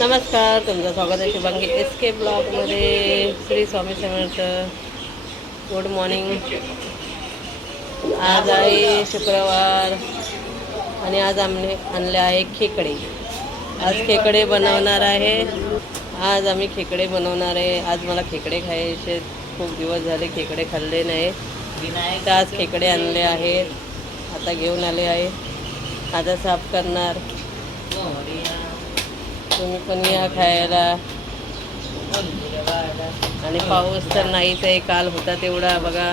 नमस्कार, तुमचं स्वागत आहे शुभांगी एस के ब्लॉगमध्ये. श्री स्वामी समर्थ. Good morning. आज आहे शुक्रवार आणि आज आम्ही आणले आहे खेकडे. आज खेकडे बनवणार आहे. आज आम्ही खेकडे बनवणार आहे. आज मला खेकडे खायचे, खूप दिवस झाले खेकडे खाल्ले नाही. तर आज खेकडे आणले आहेत. आता घेऊन आले आहे. आता साफ करणार. तुम्ही पण या खायला. आणि पाऊस तर नाहीच आहे. काल होता तेवढा बघा,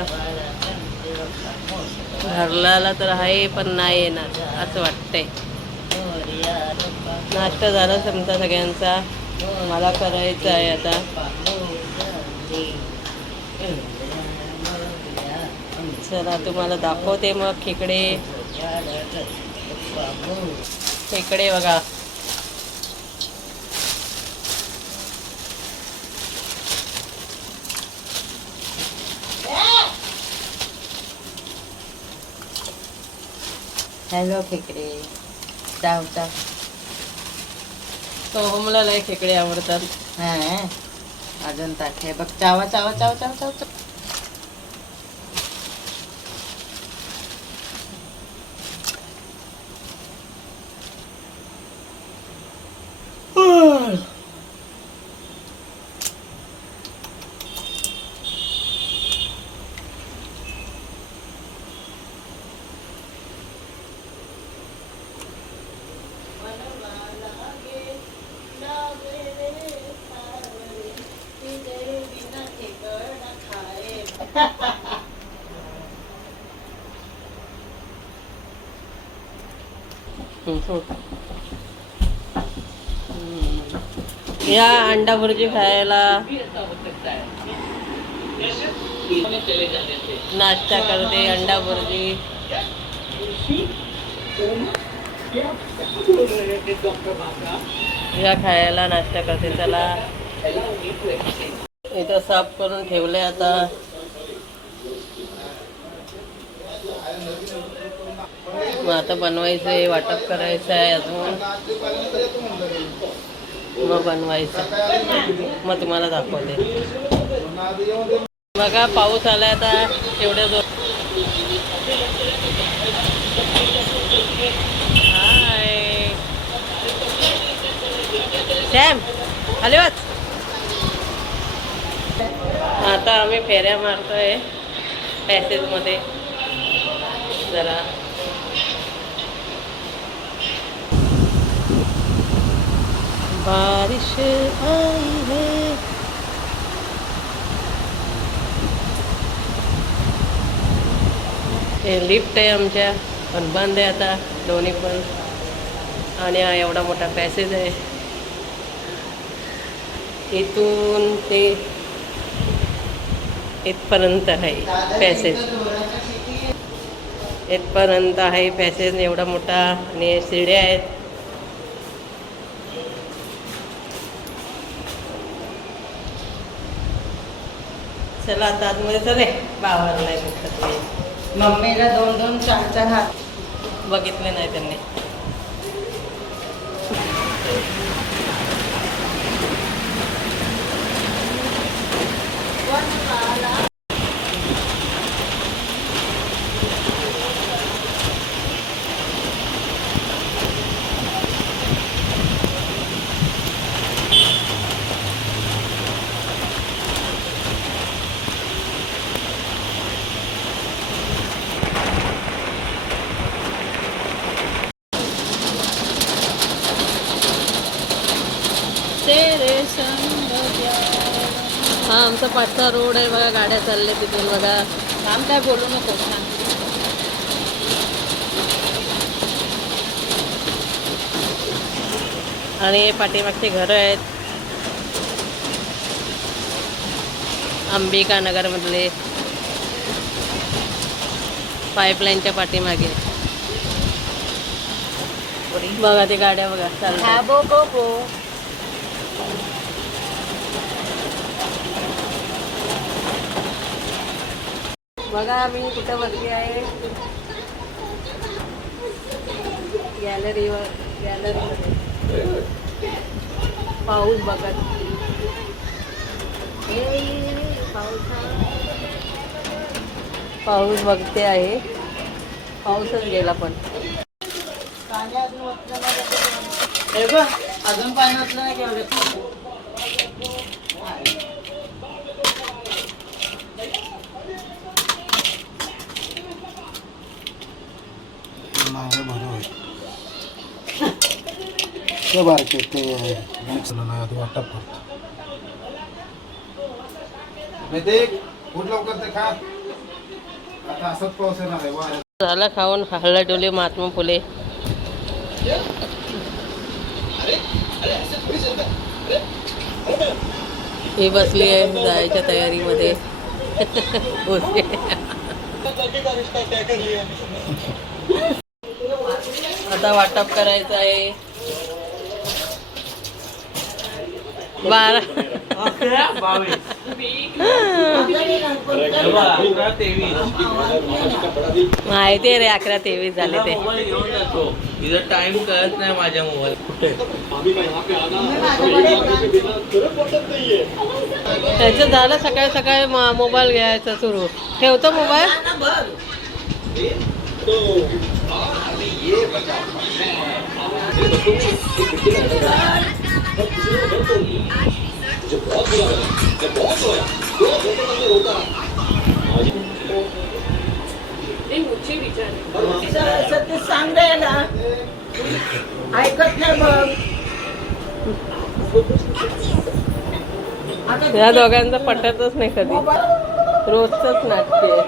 भरलाला तर आहे पण नाही येणार असं वाटतंय. नाश्ता झाला समजा सगळ्यांचा. मला करायचं आहे आता. चला तुम्हाला दाखवते मग खेकडे. खेकडे बघा. हॅलो खेकडे. चाव चाव. सोहमला लय खेकडे आवडतात. अजून टाके बघ. चावा चावा चाव चाव चाव चाव. या अंडा भुर्जी खायला. नाश्ता करते अंडा भुर्जी. या खायला नाश्ता करते. चला इथं साफ करून ठेवले. आता मग आता बनवायचं आहे, वाटप करायचं आहे अजून. मग बनवायचं, मग तुम्हाला दाखवते. बघा पाऊस आला आता एवढ्या जोर. हाय सॅम, आले वाच. आता आम्ही फेऱ्या मारतोय पॅसेजमध्ये जरा. बारिश आई है. हे लिफ्ट आहे आमच्या, पण बंद आहे आता दोन्ही पण. आणि हा एवढा मोठा पॅसेज आहे. इथून ते इथपर्यंत आहे पॅसेज. इथपर्यंत आहे पॅसेज एवढा मोठा. आणि शिड्या आहेत. चला आता आतमध्ये चले. बाबाला नाही बघत. मम्मीला 2-2 4-4 हात. बघितले नाही त्यांनी. हा आमचा पाठचा रोड आहे बघा. गाड्या चालल्या तिथून बघा. काम काय बोलू नको. आणि पाठीमागचे घरं आहेत अंबिका नगरमधले. पाईपलाईनच्या पाठीमागे बघा ते गाड्या बघा चालतात. बघा मी कुठं वरती आहे. गॅलरीमध्ये. पाऊस बघा. पाऊस बघते आहे. पाऊसच गेला पण. पाणी अजून ओतलं नाही. हे बघ, अजून पाणी ओतलं नाही केवढे. ते बारके ते नाही वाटप खूप लवकर ते खा. आता असंच पाऊस येणार आहे वाऱ्यात. झाला खाऊन हल्ला डोले महात्मा फुले. ही बसली आहे जायच्या तयारीमध्ये. आता वाटप करायचं आहे. 12 माहिती आहे रे 11-23 झाले ते. तिथं टाइम कळत नाही माझ्या मोबाईल कुठे. त्याचं झालं सकाळी सकाळी मोबाईल घ्यायचा सुरू. ठेवतो मोबाईल. सांग द्यायला ऐकत नाही बघ. या दोघांचं पटतच नाही कधी. रोजच नाटके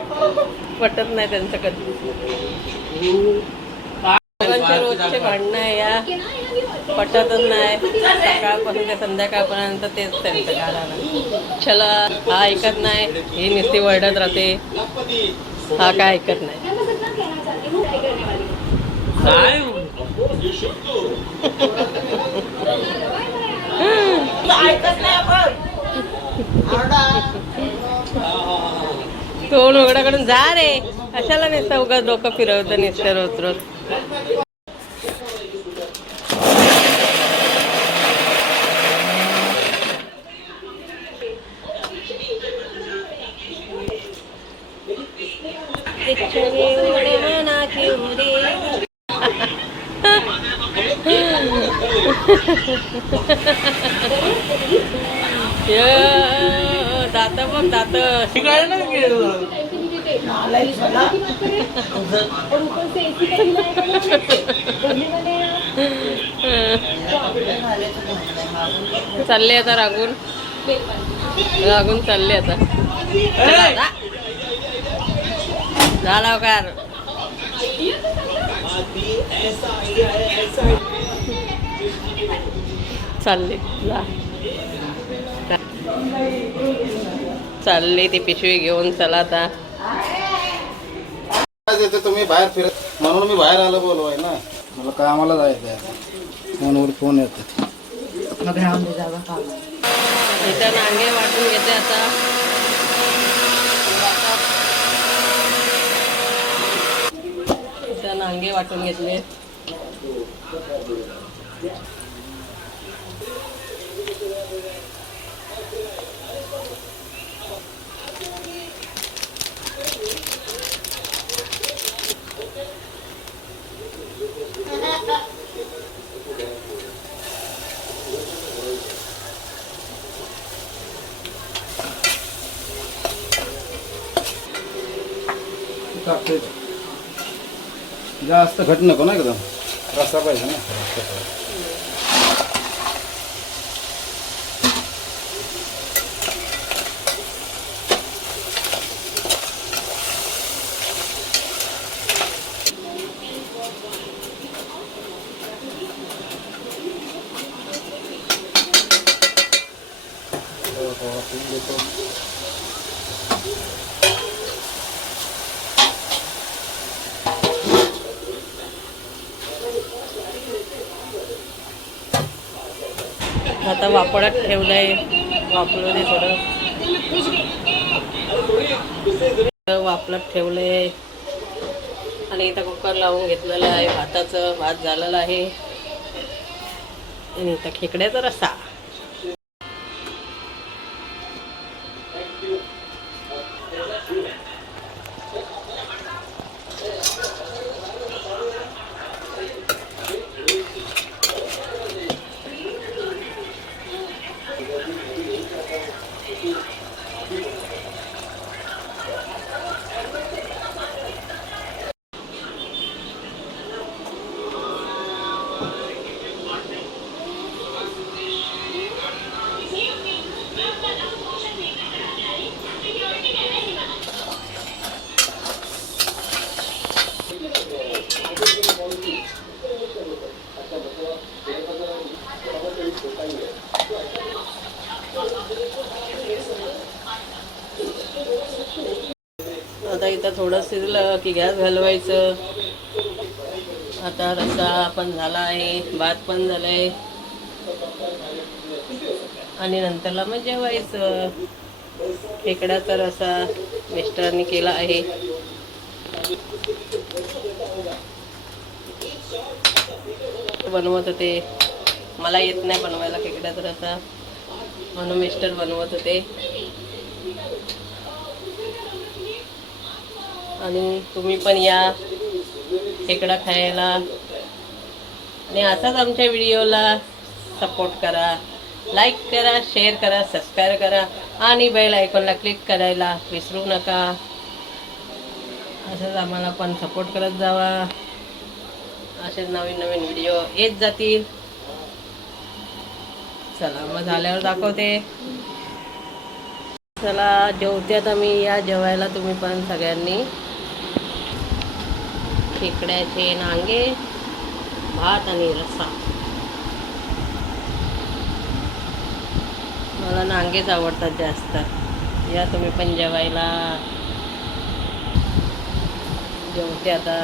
पटत नाही त्यांचं कधी. दोघांचे रोजचे भांडणं आहे या. पटतच नाही. सकाळपासून ते संध्याकाळपर्यंत तेच त्यांचं घालायला. चला हा ऐकत नाही. ही नुसती वरडत राहते. हा काय ऐकत नाही. काय ऐकत नाही बघ. तोंड उघडाकडून जा रे. कशाला नुसतं उगाच डोकं फिरवतं नुसतं रोज रोज. दात बघ दात. काय नाही केलं. चालले आता रागून रागून चालले आता. झाला लवकर. चालले चालली ती पिशवी घेऊन. चला आता. तुम्ही बाहेर फिरत म्हणून मी बाहेर आलो बोलवाय ना. मला कामाला जायचं आहे. फोनवर फोन येतात. इथं नांगे वाटून घेते आता. इथं नांगे वाटून घेतले. जास्त घट नको ना एकदम. रस्सा पाहिजे ना. आता वापरात ठेवलंय. वापरू दे थोडं. वापरात ठेवलंय आणि इथं कुकर लावून घेतलेलं आहे. भाताचं भात झालेलं आहे आणि इथं खेकड्याचा रस्सा. इथं थोडं शिजलं की गॅस घालवायचं. आता रस्सा पण झाला आहे, भात पण झालंय आणि नंतरला मग जेवायचं. खेकड्याचा रस्सा मिस्टरांनी केला आहे. बनवत होते, मला येत नाही बनवायला खेकड्याचा रस्सा, म्हणून मिस्टर बनवत होते. आणि तुम्ही पण या खेकडा खायला आणि असाच आमच्या व्हिडिओला सपोर्ट करा, लाईक करा, शेअर करा, सबस्क्राईब करा आणि बेल आयकॉनला क्लिक करायला विसरू नका. असंच आम्हाला पण सपोर्ट करत जावा. असे नवीन नवीन व्हिडिओ येत जातील. चला मग झाल्यावर दाखवते. चला जेवत्यात आम्ही, या जेवायला तुम्ही पण सगळ्यांनी. खेकड्याचे नांगे, भात आणि रस्सा. मला नांगेच आवडतात जास्त. या तुम्ही पण जेवायला. जेवते आता,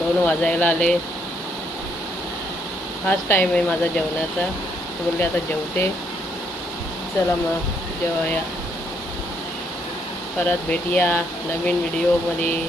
2 वाजायला आले. हाच टाईम आहे माझा जेवणाचा. बोलले आता जेवते. चला मग जेवाया. परत भेटूया नवीन व्हिडिओमध्ये.